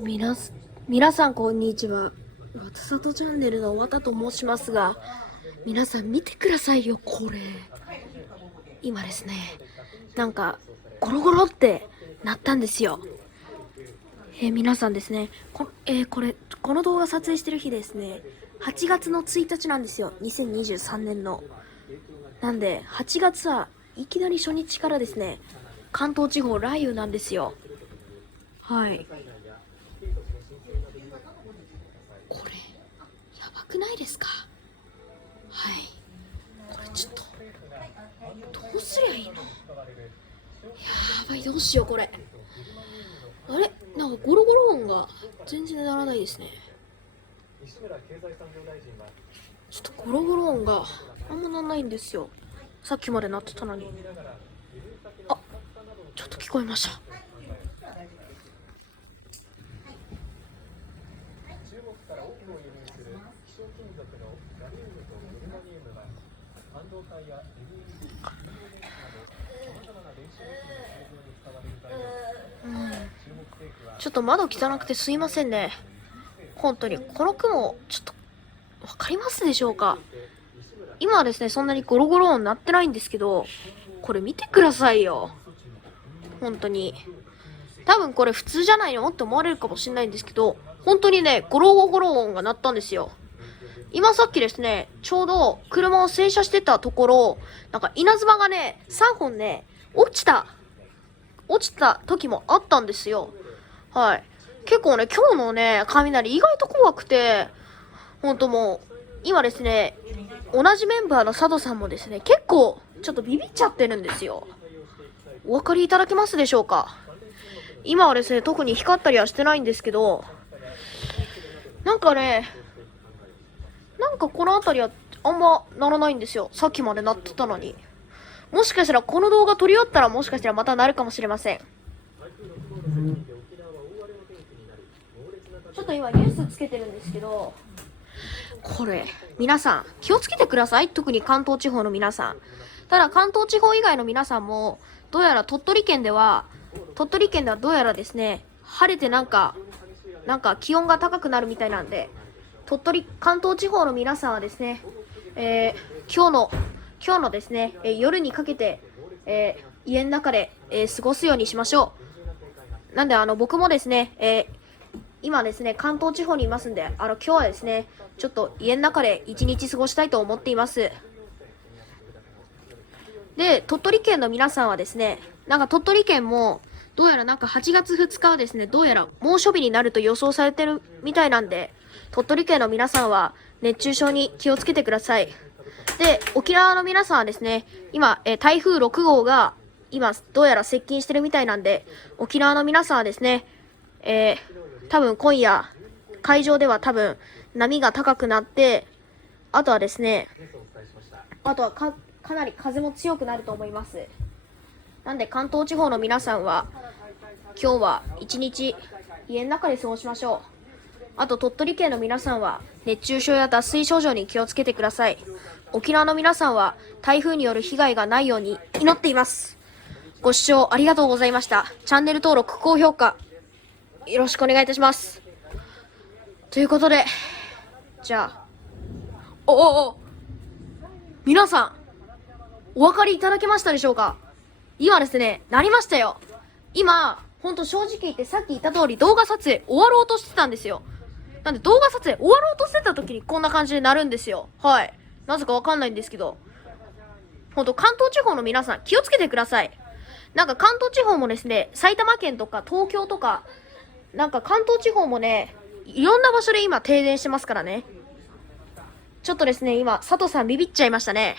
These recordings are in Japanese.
みなす、皆さんこんにちは。わたさとチャンネルのわたと申しますが、皆さん見てくださいよ、これ。今ですね、なんか、ゴロゴロってなったんですよ。皆さんですね、この動画撮影してる日ですね、8月の1日なんですよ。2023年の。なんで、8月はいきなり初日からですね、関東地方雷雨なんですよ。はい。これ、やばくないですか？はい。これちょっと、どうすりゃいいの？やばい、どうしよう、これ。あれなんかゴロゴロ音が全然鳴らないですね。ちょっとゴロゴロ音があんま鳴らないんですよ。さっきまで鳴ってたのに。あ、ちょっと聞こえました。ちょっと窓汚くてすいませんね。本当にこの雲ちょっとわかりますでしょうか？今はですね、そんなにゴロゴロ音鳴ってないんですけど、これ見てくださいよ。本当に。多分これ普通じゃないのって思われるかもしれないんですけど、本当にね、ゴロゴロ音が鳴ったんですよ。今さっきですね、ちょうど車を洗車してたところ、なんか稲妻がね、3本ね、落ちた時もあったんですよ。はい。結構ね、今日のね、雷意外と怖くて、ほんともう、今ですね、同じメンバーの佐藤さんもですね、結構ちょっとビビっちゃってるんですよ。お分かりいただけますでしょうか？今はですね、特に光ったりはしてないんですけど、なんかね、なんかこの辺りはあんまならないんですよ。さっきまで鳴ってたのに。もしかしたらこの動画撮り終わったらもしかしたらまた鳴るかもしれません。ちょっと今ニュースつけてるんですけど、これ、皆さん気をつけてください。特に関東地方の皆さん。ただ関東地方以外の皆さんも、どうやら鳥取県ではどうやらですね、晴れてなんか気温が高くなるみたいなんで、関東地方の皆さんはですね、今日のですね、夜にかけて、家の中で、過ごすようにしましょう。なんで僕もですね、今ですね、関東地方にいますんで、今日はですね、ちょっと家の中で一日過ごしたいと思っています。で、鳥取県の皆さんはですね、なんか鳥取県も、どうやらなんか8月2日はですね、どうやら猛暑日になると予想されてるみたいなんで、鳥取県の皆さんは熱中症に気をつけてください。で、沖縄の皆さんはですね、今、台風6号が今、どうやら接近してるみたいなんで、沖縄の皆さんはですね、多分今夜、海上では多分波が高くなって、あとはですね、あとはかなり風も強くなると思います。なんで関東地方の皆さんは、今日は一日家の中で過ごしましょう。あと鳥取県の皆さんは熱中症や脱水症状に気をつけてください。沖縄の皆さんは台風による被害がないように祈っています。ご視聴ありがとうございました。チャンネル登録、高評価、よろしくお願いいたします。ということで、じゃあ、皆さん、お分かりいただけましたでしょうか？今ですね、なりましたよ。今、ほんと正直言ってさっき言った通り動画撮影終わろうとしてたんですよ。なんで動画撮影終わろうとしてた時にこんな感じになるんですよ。はい。なぜかわかんないんですけど。ほんと関東地方の皆さん気をつけてください。なんか関東地方もですね、埼玉県とか東京とか、なんか関東地方もね、いろんな場所で今停電してますからね。ちょっとですね、今、佐藤さんビビっちゃいましたね。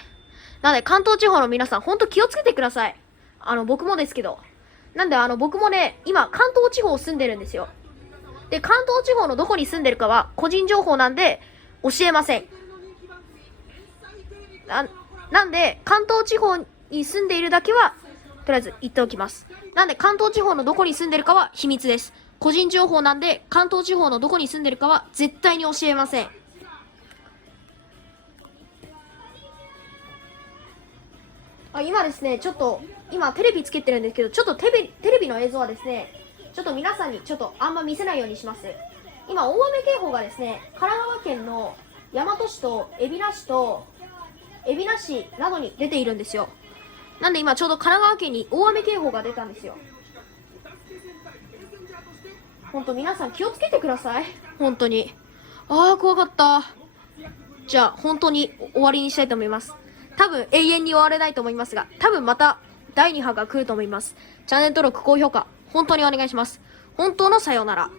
なので関東地方の皆さんほんと気をつけてください。僕もですけど。なんで僕もね、今関東地方住んでるんですよ。で、関東地方のどこに住んでるかは個人情報なんで教えません。なんで、関東地方に住んでいるだけは、とりあえず言っておきます。なんで、関東地方のどこに住んでるかは秘密です。個人情報なんで、関東地方のどこに住んでるかは絶対に教えません。今ですね、ちょっと、今テレビつけてるんですけど、ちょっとテレビの映像はですね、ちょっと皆さんにちょっとあんま見せないようにします。今、大雨警報がですね、神奈川県の大和市と海老名市などに出ているんですよ。なんで今ちょうど神奈川県に大雨警報が出たんですよ。本当皆さん気をつけてください。本当に。ああ、怖かった。じゃあ、本当に終わりにしたいと思います。多分永遠に終われないと思いますが、多分また第2波が来ると思います。チャンネル登録、高評価、本当にお願いします。本当のさようなら。